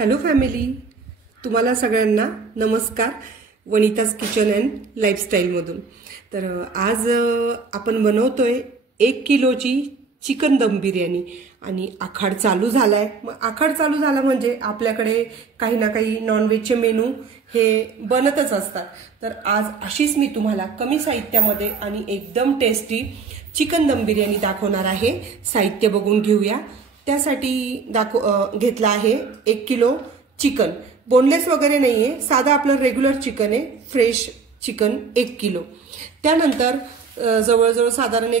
Hello family, तुम्हाला सगळ्यांना नमस्कार. वनिताज किचन अँड लाईफस्टाईलमधून. तर आज आपण बनवतोय 1 किलोची चिकन दम बिर्याणी. आणि आखाड चालू झालाय. मग आखाड चालू झाला म्हणजे आपल्याकडे काही ना काही नॉनव्हेजचे मेनू हे बनतच असतात. तर आज अशीच मी तुम्हाला कमी साहित्यामध्ये आणि एकदम टेस्टी चिकन दम बिर्याणी दाखवणार आहे. साहित्य बघून घेऊया. त्यासाठी घेतला आहे 1 किलो चिकन. बोनलेस वगैरे नाहीये, साधा आपलं रेग्युलर चिकन आहे. Fresh chicken 1 kilo. त्यानंतर जवळजवळ साधारण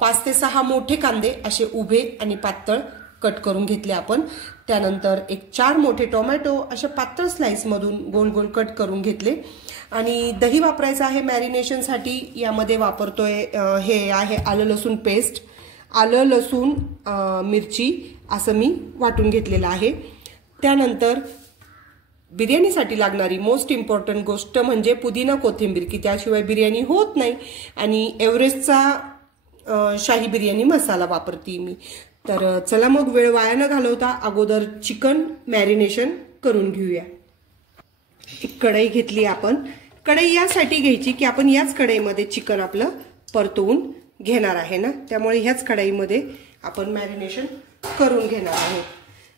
5 ते 6 मोठे कांदे असे उभे आणि पातळ कट करून घेतले आपण. त्यानंतर 4 मोठे टोमॅटो अशा पातळ स्लाइस मधून गोल गोल कट करून घेतले. आणि दही वापरायचं आहे मॅरिनेशनसाठी. यामध्ये वापरतोय हे आहे आलं लसूण पेस्ट. आलं लसूण मिरची असं मी वाटून घेतलेलं आहे. त्यानंतर बिर्याणीसाठी लागणारी मोस्ट इम्पॉर्टंट गोष्ट म्हणजे पुदिना कोथिंबीर, की त्याशिवाय बिर्याणी होत नाही. आणि एव्हरेस्टचा शाही बिर्याणी मसाला वापरते मी. तर चला मग वेळ वाया न घालवता अगोदर चिकन मॅरिनेशन करून घेऊया. एक कढई घेतली आपण. कढई यासाठी घ्यायची की आपण याच कढईमध्ये चिकन आपलं परतवून घेणार आहे ना, त्यामुळे ह्याच कढईमध्ये आपण मॅरिनेशन करून घेणार आहोत.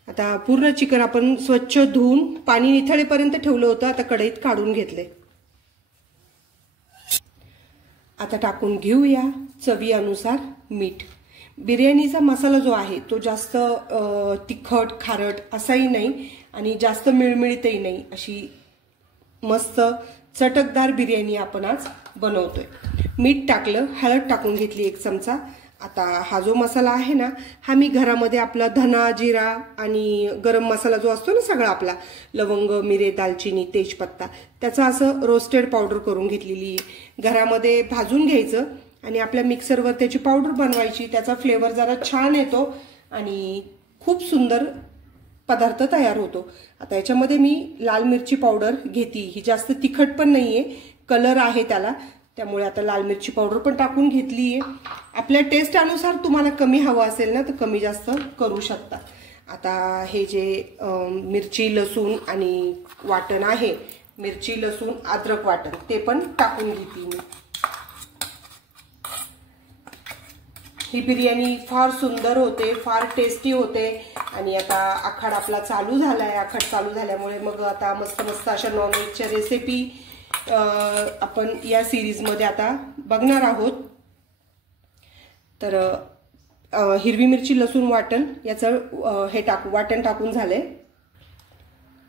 आता पूर्ण चिकन आपण स्वच्छ धुवून पाणी निथळेपर्यंत ठेवलं होतं. आता कढईत काढून घेतले. आता टाकून घेऊया चवीनुसार मीठ. बिर्याणीचा मसाला जो आहे तो जास्त तिखट खारट असाही नाही आणि जास्त मिळमिळतही नाही. अशी मस्त चटकदार बिर्याणी आपण आज बनवतोय. मीठ टाकलं, हळद टाकून घेतली 1 चमचा. आता हा जो मसाला आहे ना, हा मी घरामध्ये आपला धना जिरा आणि गरम मसाला जो असतो ना सगळा आपला, लवंग मिरे दालचिनी तेजपत्ता, त्याचा असं रोस्टेड पावडर करून घेतलेली. घरामध्ये भाजून घ्यायचं आणि आपल्या मिक्सरवर त्याची पावडर बनवायची. त्याचा फ्लेवर जरा छान येतो आणि खूप सुंदर पदार्थ तयार होतो. आता याच्यामध्ये मी लाल मिरची पावडर घेते. ही जास्त तिखट पण नाहीये, कलर आहे त्याला, त्यामुळे आता लाल मिरची पावडर पण टाकून घेतलीये. आपल्या टेस्ट अनुसार तुम्हाला कमी हवं असेल ना तर कमी जास्त करू शकता. आता हे जे मिरची लसूण आणि वाटण आहे, मिरची लसूण अद्रक वाटण, ते पण टाकून घेते मी. ही बिर्याणी फार सुंदर होते, फार टेस्टी होते. आणि आता आखाड आपला चालू झालाय. आखाड चालू झाल्यामुळे मग आता मस्त मस्त अशा नॉनव्हेजच्या रेसिपी आपण या सिरीज मध्ये आता बघणार आहोत. तर हिरवी मिरची लसूण वाटण याचं हे वाटण टाकून झालंय.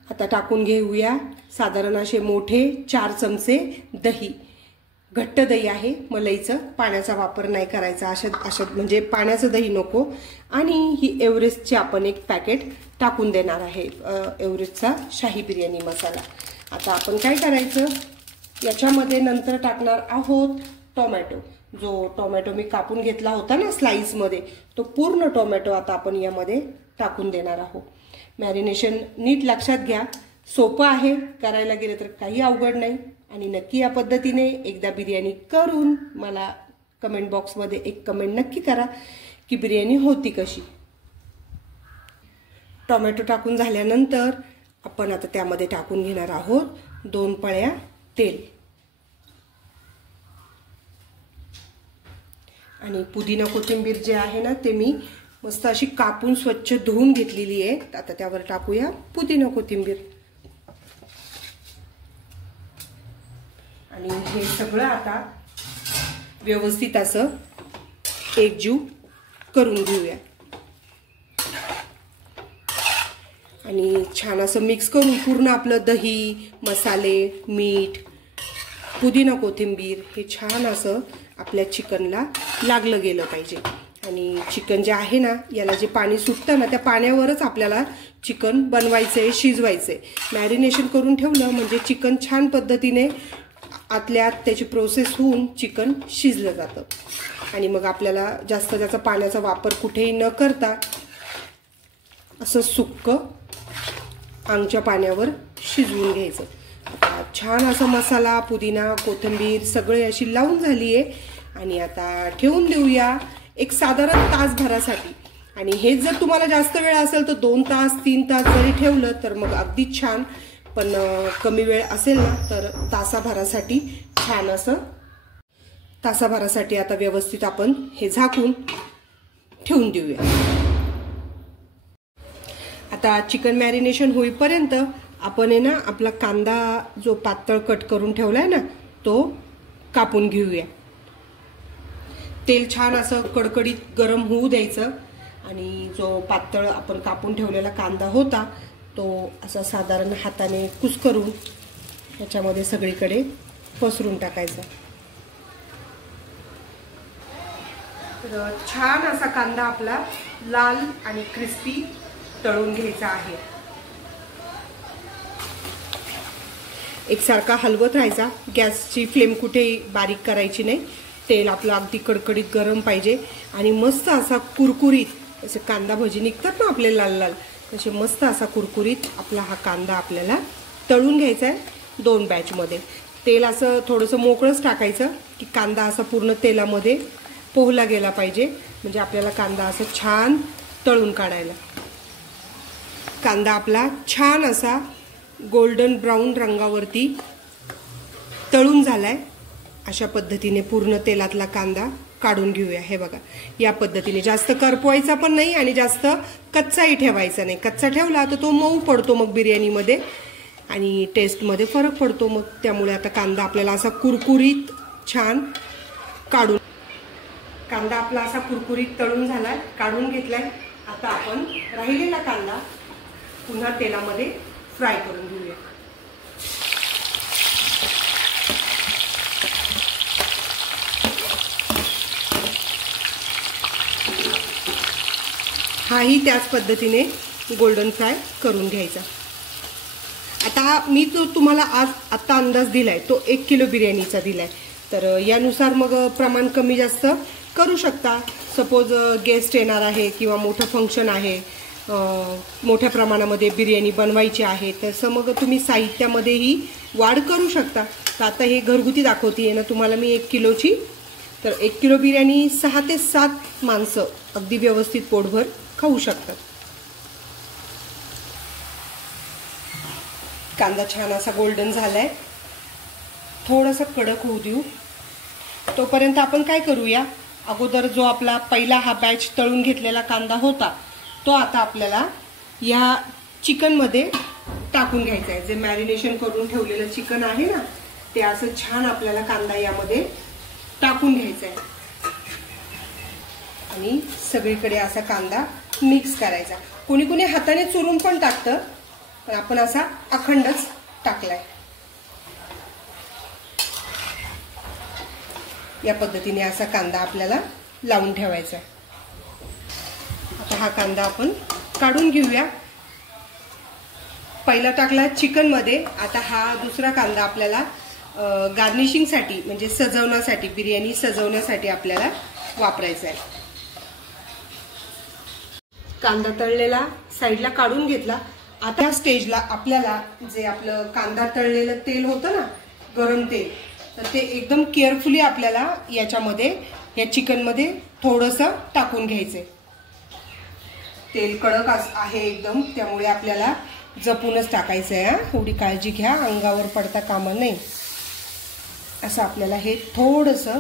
आता टाकून घेऊया साधारण असे मोठे 4 चमचे दही. घट्ट दही आहे, मलईचं, पाण्याचा वापर नाही करायचा. अशा म्हणजे पाण्याचं दही नको. आणि ही एव्हरेस्टचे आपण 1 पॅकेट टाकून देणार आहे, एव्हरेस्टचा शाही बिर्याणी मसाला. आता आपण काय करायचं, याच्यामध्ये नंतर टाकणार आहोत टोमॅटो. जो टोमॅटो मी कापून घेतला होता ना स्लाइस मध्ये, तो पूर्ण टोमॅटो आता आपण यामध्ये टाकून देणार आहोत. मॅरिनेशन नीट लक्षात घ्या, सोपं आहे, करायला गेलं तर काही अवघड नाही. आणि नक्की या पद्धतीने एकदा बिर्याणी करून मला कमेंट बॉक्समध्ये 1 कमेंट नक्की करा की बिर्याणी होती कशी. टोमॅटो टाकून झाल्यानंतर आपण आता त्यामध्ये टाकून घेणार आहोत 2 पळ्या तेल. आणि पुदिना कोथिंबीर जे आहे ना, ते मी मस्त अशी कापून स्वच्छ धुवून घेतलेली आहे. आता त्यावर टाकूया पुदिना कोथिंबीर. आणि हे सगळं आता व्यवस्थित असं एकजीव करून घेऊया. आणि छान असं मिक्स करून पूर्ण आपलं दही, मसाले, मीठ, पुदिना कोथिंबीर हे छान असं आपल्या चिकनला लागलं गेलं पाहिजे. आणि चिकन जे आहे ना, याला जे पाणी सुटतं ना, त्या पाण्यावरच आपल्याला चिकन बनवायचंय, शिजवायचंय. मॅरिनेशन करून ठेवलं म्हणजे चिकन छान पद्धतीने आतल्या आत त्याची प्रोसेस होऊन चिकन शिजलं जातं. आणि मग आपल्याला जास्त त्याचा पाण्याचा वापर कुठेही न करता असं सुक्क अंगच्या पाण्यावर शिजवून घ्यायचं. छान असा मसाला, पुदिना कोथिंबीर सगळे अशी लावून झाली आहे. आणि आता ठेवून देऊया एक साधारण तासभरासाठी. आणि हेच जर तुम्हाला जास्त वेळ असेल तर 2 तास 3 तास जरी ठेवलं तर मग अगदी छान, पण कमी वेळ असेल ना तर तासाभरासाठी छान असं, तासाभरासाठी आता व्यवस्थित आपण हे झाकून ठेवून देऊया. आता चिकन मॅरिनेशन होईपर्यंत आपण आहे ना आपला कांदा जो पातळ कट करून ठेवलाय ना तो कापून घेऊया. तेल छान असं कडकडीत गरम होऊ द्यायचं आणि जो पातळ आपण कापून ठेवलेला कांदा होता तो असा साधारण हाताने कुस्करून याच्यामध्ये सगळीकडे पसरून टाकायचा. तर छान असा कांदा आपला लाल आणि क्रिस्पी तळून घ्यायचा आहे. एकसारखा हलवत राहायचा, गॅसची फ्लेम कुठेही बारीक करायची नाही. तेल आपलं अगदी कडकडीत गरम पाहिजे आणि मस्त असा कुरकुरीत असे कांदा भजी निघतात ना आपले लाल लाल, तसे मस्त असा कुरकुरीत आपला हा कांदा आपल्याला तळून घ्यायचा आहे 2 बॅचमध्ये. तेल असं थोडंसं मोकळंच टाकायचं की कांदा असा पूर्ण तेलामध्ये पोहला गेला पाहिजे, म्हणजे आपल्याला कांदा असं छान तळून काढायला. कांदा आपला छान असा गोल्डन ब्राऊन रंगावरती तळून झालाय. अशा पद्धतीने पूर्ण तेलातला कांदा काढून घेऊया. हे बघा, या पद्धतीने जास्त करपवायचा पण नाही आणि जास्त कच्चाही ठेवायचा नाही. कच्चा ठेवला तर तो मऊ पडतो मग बिर्याणीमध्ये आणि टेस्टमध्ये फरक पडतो मग. त्यामुळे आता कांदा आपल्याला असा कुरकुरीत छान काढून, कांदा आपला असा कुरकुरीत तळून झालाय, काढून घेतलाय. आता आपण राहिलेला कांदा पुन्हा तेलामध्ये फ्राय करून घेऊया. हाही त्याच पद्धतीने गोल्डन फ्राय करून घ्यायचा. आता मी तो तुम्हाला आज आत्ता अंदाज दिलाय तो 1 किलो बिर्याणीचा दिलाय, तर यानुसार मग प्रमाण कमी जास्त करू शकता. सपोज गेस्ट येणार आहे किंवा मोठं फंक्शन आहे, मोठ्या प्रमाणामध्ये बिर्याणी बनवायची आहे, तसं मग तुम्ही साहित्यामध्येही वाढ करू शकता. तर आता हे घरगुती दाखवते ना तुम्हाला मी 1 किलोची, तर 1 किलो बिर्याणी 6 ते 7 माणसं अगदी व्यवस्थित पोटभर खाऊ शकतात. कांदा छान असा गोल्डन झालाय, थोडासा कडक होऊ देऊ. तोपर्यंत आपण काय करूया, अगोदर जो आपला पहिला हा बॅच तळून घेतलेला कांदा होता तो आता आपल्याला या चिकनमध्ये टाकून घ्यायचा आहे. जे मॅरिनेशन करून ठेवलेलं चिकन आहे ना ते असं छान आपल्याला कांदा यामध्ये टाकून घ्यायचा आहे आणि सगळीकडे असा कांदा मिक्स करायचा. कोणी कोणी हाताने चुरून पण टाकतं, पण आपण असा अखंडच टाकलाय. या पद्धतीने असा कांदा आपल्याला लावून ठेवायचा. आता हा कांदा आपण काढून घेऊया. पहिला टाकला चिकन मध्ये, आता हा दुसरा कांदा आपल्याला गार्निशिंगसाठी म्हणजे सजवण्यासाठी, बिर्याणी सजवण्यासाठी आपल्याला वापरायचा आहे. कांदा तळलेला साईडला काढून घेतला. आता या स्टेजला आपल्याला जे आपलं कांदा तळलेलं तेल होतं ना, गरम तेल, तर ते एकदम केअरफुली आपल्याला याच्यामध्ये या चिकनमध्ये थोडंसं टाकून घ्यायचंय. तेल कडक आहे एकदम, त्यामुळे आपल्याला जपूनच टाकायचं आहे. एवढी काळजी घ्या, अंगावर पडता कामा नाही. असं आपल्याला हे थोडंसं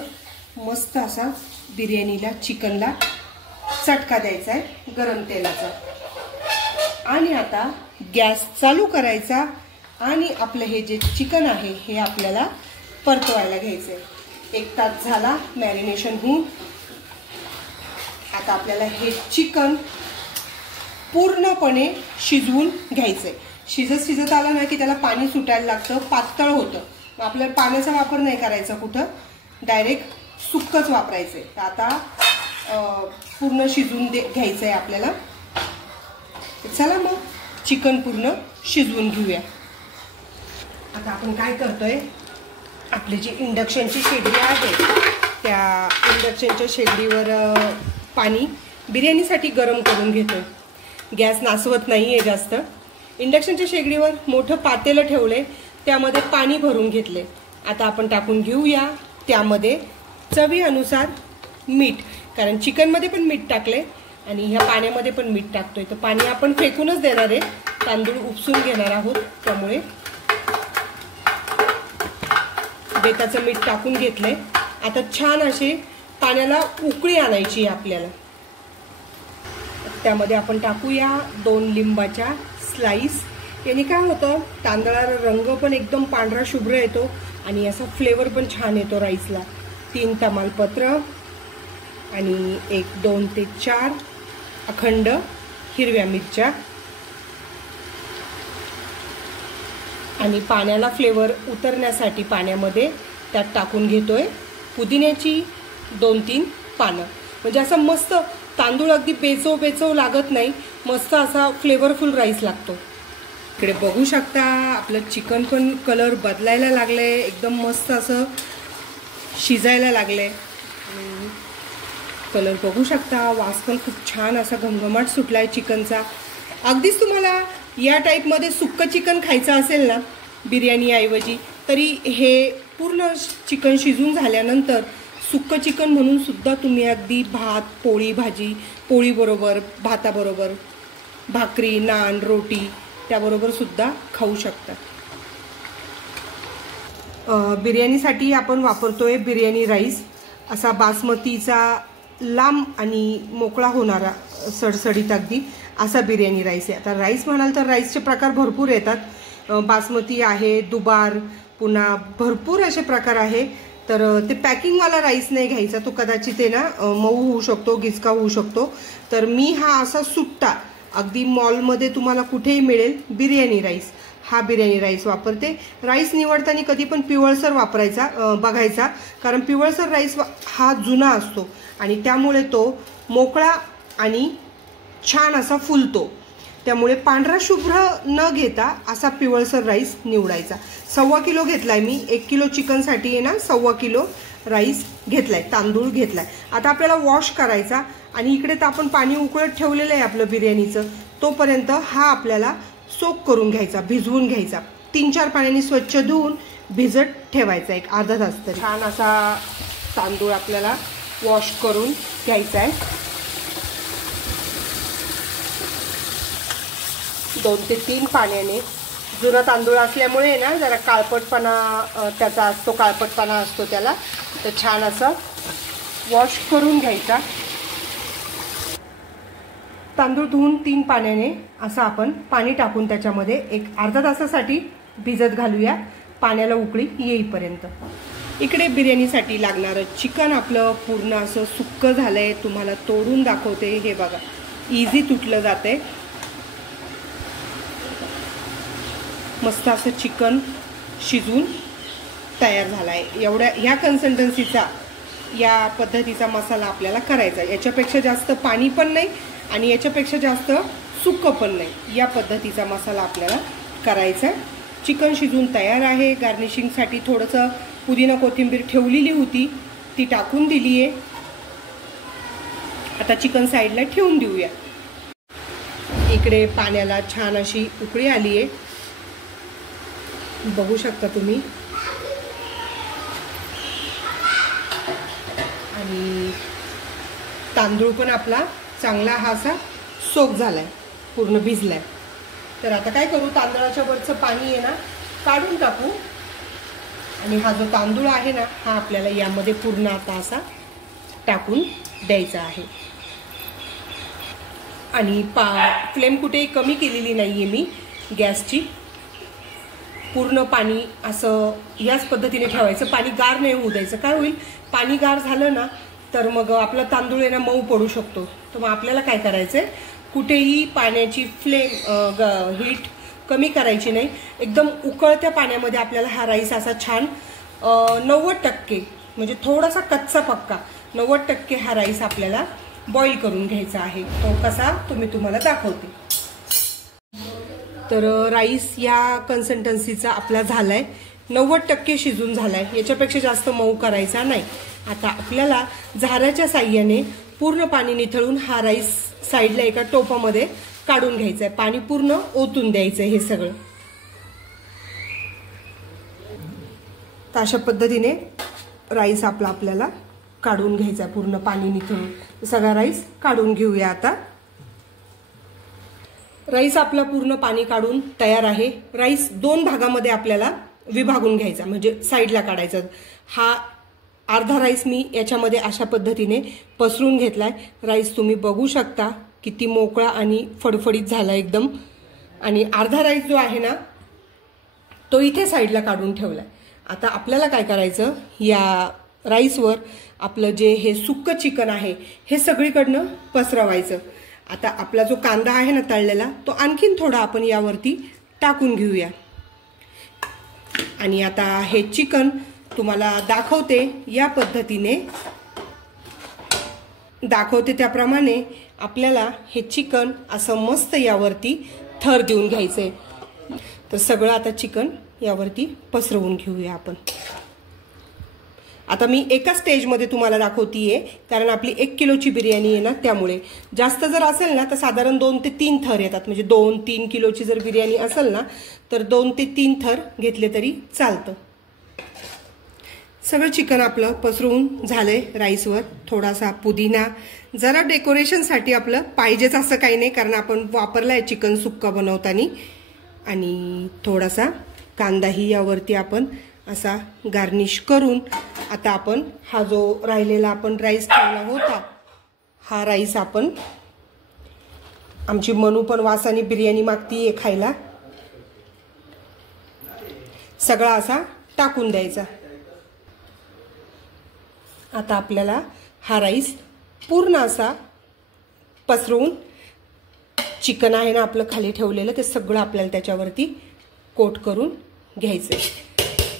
मस्त असा बिर्याणीला चिकनला चटका द्यायचा आहे गरम तेलाचा. आणि आता गॅस चालू करायचा आणि आपलं हे जे चिकन आहे हे आपल्याला परतवायला घ्यायचंय. 1 तास झाला मॅरिनेशन होऊन. आता आपल्याला हे चिकन पूर्णपणे शिजवून घ्यायचंय. शिजत आलं ना की त्याला पाणी सुटायला लागतं, पातळ होतं. मग आपल्याला पाण्याचा वापर नाही करायचा कुठं, डायरेक्ट सुक्कच वापरायचंय. तर आता पूर्ण शिजवून घ्यायचंय आपल्याला. चला मग चिकन पूर्ण शिजवून घेऊया. आता आपण काय करतोय, आपली जी इंडक्शनची शेगडी आहे त्या इंडक्शनच्या शेगडीवर पाणी बिर्याणीसाठी गरम करून घेतोय. गॅस नासवत नाहीये जास्त. इंडक्शनच्या शेगडीवर मोठं पातेलं ठेवलंय, त्यामध्ये पाणी भरून घेतले. आता आपण टाकून घेऊया त्यामध्ये चवीनुसार मीठ, कारण चिकनमध्ये पण मीठ टाकले आणि ह्या पाण्यामध्ये पण मीठ टाकतोय. तर पाणी आपण फेकूनच देणार आहे, तांदूळ उपसून घेणार आहोत. त्यामुळे बेताचं मीठ टाकून घेतलंय. आता छान अशी पाण्याला उकळी आणायची आहे आपल्याला. त्यामध्ये आपण टाकूया 2 लिंबाच्या स्लाइस. याने काय होतं, तांदळाला रंग पण एकदम पांढरा शुभ्र येतो आणि असा फ्लेवर पण छान येतो राईसला. 3 तमालपत्र आणि 1, 2 ते 4 अखंड हिरव्या मिरच्या आणि पाण्याला फ्लेवर उतरण्यासाठी पाण्यामध्ये त्यात टाकून घेतोय पुदिन्याची 2-3 पानं. म्हणजे असं मस्त तांदूळ अगदी बेचव लागत नाही, मस्त असा फ्लेवरफुल राईस लागतो. इकडे बघू शकता आपलं चिकन पण कलर बदलायला लागलंय, एकदम मस्त असं शिजायला लागलंय. कलर बघू शकता, वास पण खूप छान असा घमघमाट सुटलाय चिकनचा. अगदीच तुम्हाला या टाईपमध्ये सुक्कं चिकन खायचं असेल ना बिर्याणी ऐवजी, तरी हे पूर्ण चिकन शिजून झाल्यानंतर सुक्कं चिकन म्हणून सुद्धा तुम्ही अगदी भात, पोळी भाजी, पोळीबरोबर, भाताबरोबर, भाकरी, नान, रोटी त्याबरोबर सुद्धा खाऊ शकता. बिर्याणीसाठी आपण वापरतोय बिर्याणी राईस, असा बासमतीचा लांब आणि मोकळा होणारा सडसडीत अगदी असा बिर्याणी राईस आहे. आता राईस म्हणाल तर राईसचे प्रकार भरपूर येतात. बासमती आहे, दुबार, पुन्हा भरपूर असे प्रकार आहे. तर ते पॅकिंगवाला राईस नाही घ्यायचा, तो कदाचित ते ना मऊ होऊ शकतो, गिचका होऊ शकतो. तर मी हा असा सुट्टा अगदी मॉलमध्ये तुम्हाला कुठेही मिळेल बिर्याणी राईस, हा बिर्याणी राईस वापरते. राईस निवडताना कधी पण पिवळसर वापरायचा बघायचा, कारण पिवळसर राईस हा जुना असतो आणि त्यामुळे तो मोकळा आणि छान असा फुलतो. त्यामुळे पांढरा शुभ्र न घेता असा पिवळसर राईस निवडायचा. 1.25 किलो घेतलाय मी. 1 किलो चिकनसाठी आहे ना 1.25 किलो राईस घेतलाय, तांदूळ घेतलाय. आता आपल्याला वॉश करायचा आणि इकडे तर आपण पाणी उकळत ठेवलेलं आहे आपलं बिर्याणीचं, तोपर्यंत हा आपल्याला सोक करून घ्यायचा, भिजवून घ्यायचा. 3-4 पाण्याने स्वच्छ धुवून भिजत ठेवायचा एक अर्धा तास तरी. छान असा तांदूळ आपल्याला वॉश करून घ्यायचा आहे. 2 ते 3 पाण्याने. जुना तांदूळ असल्यामुळे ना जरा काळपटपणा त्याचा असतो, काळपटपणा असतो त्याला. तर छान असं वॉश करून घ्यायचा. तांदूळ धुवून 3 पाण्याने असं आपण पाणी टाकून त्याच्यामध्ये एक अर्धा तासासाठी भिजत घालूया, पाण्याला उकळी येईपर्यंत. इकडे बिर्याणीसाठी लागणारं चिकन आपलं पूर्ण असं सुक्कं झालंय. तुम्हाला तोडून दाखवते, हे बघा, इझी तुटलं जाते. मस्त असं चिकन शिजून तयार झाला आहे. एवढ्या ह्या कन्सिस्टन्सीचा, या पद्धतीचा मसाला आपल्याला करायचा. याच्यापेक्षा जास्त पाणी पण नाही आणि याच्यापेक्षा जास्त सुक्कं पण नाही, या पद्धतीचा मसाला आपल्याला करायचा. चिकन शिजून तयार आहे. गार्निशिंगसाठी थोडंसं पुदिना कोथिंबीर ठेवलेली होती, ती टाकून दिली आहे. आता चिकन साईडला ठेवून देऊया. इकडे पाण्याला छान अशी उकळी आली आहे, बघू शकता तुम्ही. आणि तांदूळ पण आपला चांगला हा असा सोक झालाय, पूर्ण भिजलाय. तर आता काय करू, तांदळाच्या वरचं पाणी आहे ना काढून टाकू आणि हा जो तांदूळ आहे ना हा आपल्याला यामध्ये पूर्ण आता असा टाकून द्यायचा आहे. आणि फ्लेम कुठेही कमी केलेली नाहीये मी गॅसची. पूर्ण पाणी असं याच पद्धतीने ठेवायचं, पाणी गार नाही होऊ द्यायचं. काय होईल, पाणी गार झालं ना तर मग आपला तांदूळ आहे ना मऊ पडू शकतो. तर मग आपल्याला काय करायचंय, कुठेही पाण्याची फ्लेम हीट कमी करायची नाही. एकदम उकळत्या पाण्यामध्ये आपल्याला हा राईस असा छान 90% म्हणजे थोडासा कच्चा पक्का 90% हा राईस आपल्याला बॉईल करून घ्यायचा आहे. तो कसा तुम्हाला दाखवते. तर राईस या कन्सिस्टन्सीचा आपला झालाय, 90% शिजून झालाय. याच्यापेक्षा जास्त मऊ करायचा नाही. आता आपल्याला झाऱ्याच्या साह्याने पूर्ण पाणी निथळून हा राईस साईडला एका टोपामध्ये काढून घ्यायचा आहे. पाणी पूर्ण ओतून द्यायचं हे सगळं. तर अशा पद्धतीने राईस आपल्याला काढून घ्यायचा, पूर्ण पाणी निथळून सगळा राईस काढून घेऊया। आता राईस आपला पूर्ण पाणी काढून तयार आहे। राईस 2 भागामध्ये आपल्याला विभागून घ्यायचा, म्हणजे साईडला काढायचा। हा अर्धा राईस मी याच्यामध्ये अशा पद्धतीने पसरून घेतलाय। राईस तुम्ही बघू शकता किती मोकळा आणि फडफडीत झाला एकदम। आणि अर्धा राईस जो आहे ना तो इथे साईडला काढून ठेवलाय। आता आपल्याला काय करायचं, या राईसवर आपलं जे हे सुक्क चिकन आहे हे सगळीकडनं पसरवायचं। आता आपला जो कांदा आहे ना तळलेला, तो आणखीन थोडा आपण यावरती टाकून घेऊया। आणि आता हे चिकन तुम्हाला दाखवते, या पद्धतीने दाखवते त्याप्रमाणे आपल्याला हे चिकन असं मस्त यावरती थर देऊन घ्यायचंय। तर सगळं आता चिकन यावरती पसरवून घेऊया आपण। आता मी एका स्टेजमध्ये तुम्हाला दाखवतीये, कारण आपली 1 किलोची बिर्याणी आहे ना, त्यामुळे जास्त जर असेल ना तर साधारण 2 ते 3 थर येतात। म्हणजे 2-3 किलोची जर बिर्याणी असेल ना तर 2 ते 3 थर घेतले तरी चालतं। सगळं चिकन आपलं पसरवून झालंय राईसवर। थोडासा पुदिना, जरा डेकोरेशनसाठी आपलं पाहिजेच असं काही नाही, कारण आपण वापरलाय चिकन सुक्का बनवताना। आणि थोडासा कांदाही यावरती आपण असा गार्निश करून आता आपण हा जो राहिलेला आपण राईस ठेवला होता, हा राईस आपण, आमची मनू पण वासाने बिर्याणी मागतीये खायला, सगळा असा टाकून द्यायचा। आता आपल्याला हा राईस पूर्ण असा पसरवून, चिकन आहे ना आपलं खाली ठेवलेलं, ते सगळं आपल्याला त्याच्यावरती कोट करून घ्यायचं।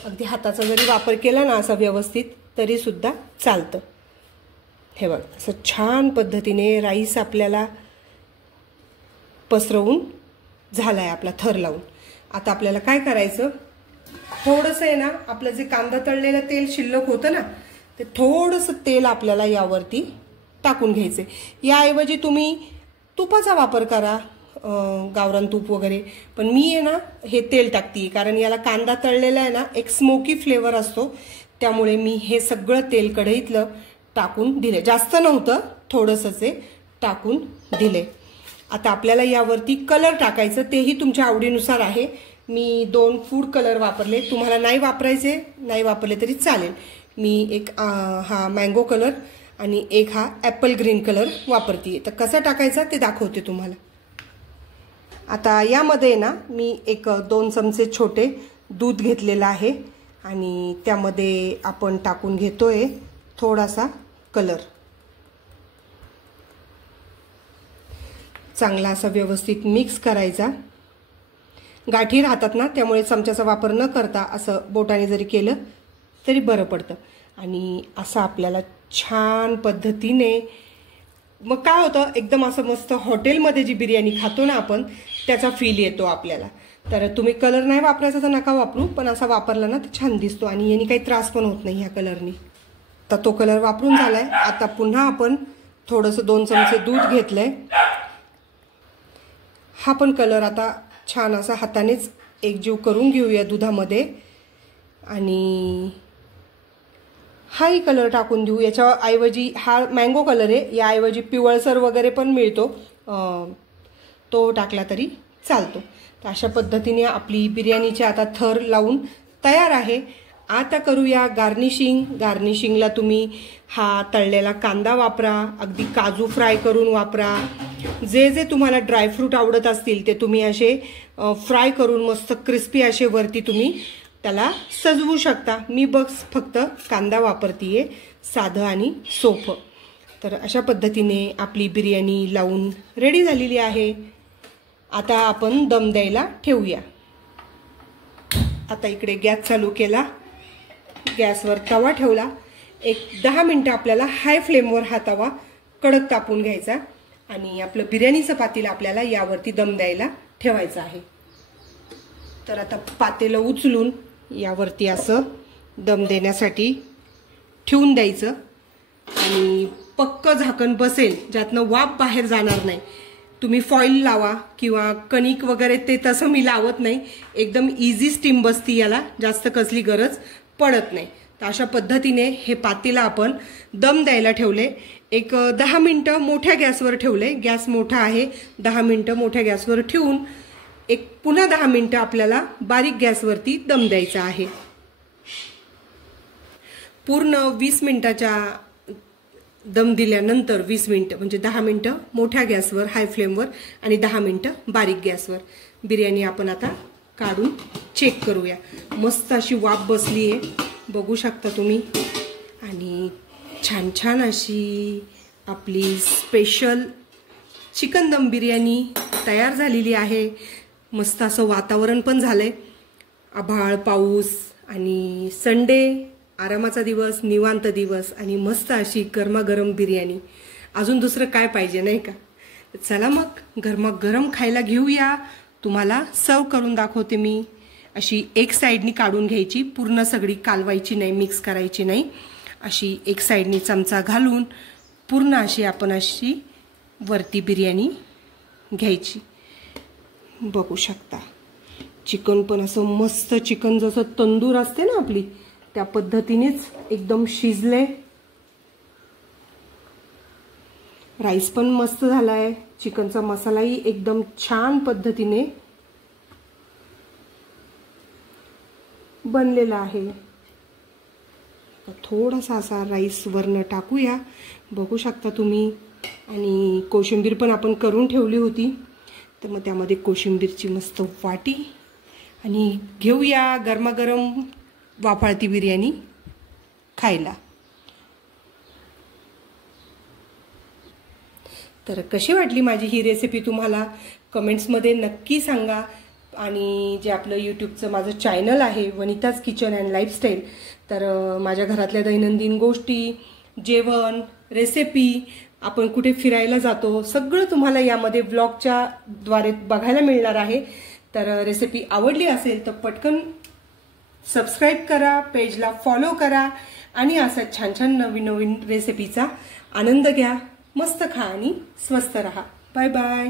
अगदी हाताचा जरी वापर केला ना असा व्यवस्थित तरी सुद्धा चालतं। हे बघ, असं छान पद्धतीने राईस आपल्याला पसरवून झालाय आपला थर लावून। आता आपल्याला काय करायचं, थोडंसं आहे ना आपलं जे कांदा तळलेलं तेल शिल्लक होतं ना, ते थोडंसं तेल आपल्याला यावरती टाकून घ्यायचे। याऐवजी तुम्ही तुपाचा वापर करा, गावरान तूप वगैरे, पण मी आहे ना हे तेल टाकते, कारण याला कांदा तळलेला आहे ना एक स्मोकी फ्लेवर असतो, त्यामुळे मी हे सगळं तेल कढईतलं टाकून दिले। जास्त नव्हतं, थोडंसंच टाकून दिले। आता आपल्याला यावरती कलर टाकायचं, तेही तुमच्या आवडीनुसार आहे। मी 2 फूड कलर वापरले, तुम्हाला नाही वापरले तरी चालेल। मी एक हा मँगो कलर आणि एक हा ॲपल ग्रीन कलर वापरते। तर कसं टाकायचा ते दाखवते तुम्हाला। आता यामध्ये ना मी 1-2 चमचे छोटे दूध घेतलेलं आहे आणि त्यामध्ये आपण टाकून घेतोय थोडासा कलर। चांगला असा व्यवस्थित मिक्स करायचा। गाठी राहतात ना, त्यामुळे चमच्याचा वापर न करता असं बोटाने जरी केलं तरी बरं पडतं। आणि असं आपल्याला छान पद्धतीने, मग काय होतं, एकदम असं मस्त हॉटेलमध्ये जी बिर्याणी खातो ना आपण त्याचा फील येतो आपल्याला। तर तुम्ही कलर नाही वापरायचा तर नका वापरू, पण असा वापरला ना तर छान दिसतो आणि याने काही त्रास पण होत नाही ह्या कलरनी। तर तो कलर वापरून झालाय। आता पुन्हा आपण थोडंसं 2 चमचे दूध घेतलंय। हा पण कलर आता छान असा हातानेच एकजीव करून घेऊया दुधामध्ये आणि हाही कलर टाकून देऊ। याच्याऐवजी हा मँगो कलर आहे, याऐवजी पिवळसर वगैरे पण मिळतो, तो टाकला तरी चालतो। तर अशा पद्धतीने आपली बिर्याणीचे आता थर लावून तयार आहे। आता करूया गार्निशिंग। गार्निशिंगला तुम्ही हा तळलेला कांदा वापरा, अगदी काजू फ्राय करून वापरा, जे जे तुम्हाला ड्रायफ्रूट आवडत असतील ते तुम्ही असे फ्राय करून मस्त क्रिस्पी असे वरती तुम्ही त्याला सजवू शकता। मी बस फक्त कांदा वापरतीये, साधं आणि सोपं। तर अशा पद्धतीने आपली बिर्याणी लावून रेडी झालेली आहे। आता आपण दम द्यायला ठेवूया। आता इकडे गॅस चालू केला, गॅसवर तवा ठेवला। 10 मिनिटं आपल्याला हाय फ्लेमवर हा तवा कडक तापून घ्यायचा आणि आपलं बिर्याणीचं पातेलं आपल्याला यावरती दम द्यायला ठेवायचं आहे। तर आता पातेलं उचलून यावरती असं दम देण्यासाठी ठेवून द्यायचं आणि पक्क झाकण बसेल, ज्यातनं वाफ बाहेर जाणार नाही। तुम्ही फॉईल लावा किंवा कणिक वगैरे, ते तसं मी लावत नाही, एकदम इझी स्टीम बसती याला, जास्त कसली गरज पडत नाही। तर अशा पद्धतीने हे पातेलं आपण दम द्यायला ठेवले. एक 10 मिनिटं मोठ्या गॅसवर ठेवले. गॅस मोठा आहे. 10 मिनिटं मोठ्या गॅसवर ठेवून पुन्हा 10 मिनिटं आपल्याला बारीक गॅसवरती दम द्यायचा आहे. पूर्ण 20 मिनिटाच्या दम दिल्यानंतर 20 मिनिटं म्हणजे 10 मिनिटं मोठ्या गॅसवर हाय फ्लेमवर आणि 10 मिनिटं बारीक गॅसवर बिर्याणी आपण आता काढून चेक करूया. मस्त अशी वाफ बसली आहे, बघू शकता तुम्ही. आणि छान छान अशी आपली स्पेशल चिकन दम बिर्याणी तयार झालेली आहे. मस्त असं वातावरण पण झालंय. आभाळ, पाऊस आणि संडे आरामाचा दिवस, निवांत दिवस आणि मस्त अशी गरमागरम बिर्याणी. अजून दुसरं काय पाहिजे नाही का? चला मग गरमागरम खायला घेऊया. तुम्हाला सर्व करून दाखवते मी. अशी एक साईडनी काढून घ्यायची, पूर्ण सगळी कालवायची नाही, मिक्स करायची नाही. अशी एक साईडनी चमचा घालून पूर्ण अशी आपण अशी वरती बिर्याणी घ्यायची. बघू शकता चिकन पण असं मस्त, चिकन जसं तंदूर असते ना आपली त्या पद्धतीनेच एकदम शिजले. राईस पण मस्त झालाय. चिकनचा मसालाही एकदम छान पद्धतीने बनलेला आहे. थोडासा असा राईस वरनं टाकूया, बघू शकता तुम्ही. आणि कोशिंबीर पण आपण करून ठेवली होती, तर मग त्यामध्ये कोशिंबीरची मस्त वाटी आणि घेऊया गरमागरम वाफाळती बिर्याणी खायला. तर कशी वाटली माझी ही रेसिपी तुम्हाला कमेंट्समध्ये नक्की सांगा. आणि जे आपलं यूट्यूबचं माझं चॅनल आहे वनिताज किचन अँड लाईफस्टाईल, तर माझ्या घरातल्या दैनंदिन गोष्टी, जेवण, रेसिपी, आपण कुठे फिरायला जातो, सगळं तुम्हाला यामध्ये ब्लॉगच्या द्वारे बघायला मिळणार आहे. तर रेसिपी आवडली असेल तर पटकन सबस्क्राईब करा, पेजला फॉलो करा आणि असा छान छान नवीन नवीन रेसिपीचा आनंद घ्या. मस्त खा आणि स्वस्त रहा. Bye bye.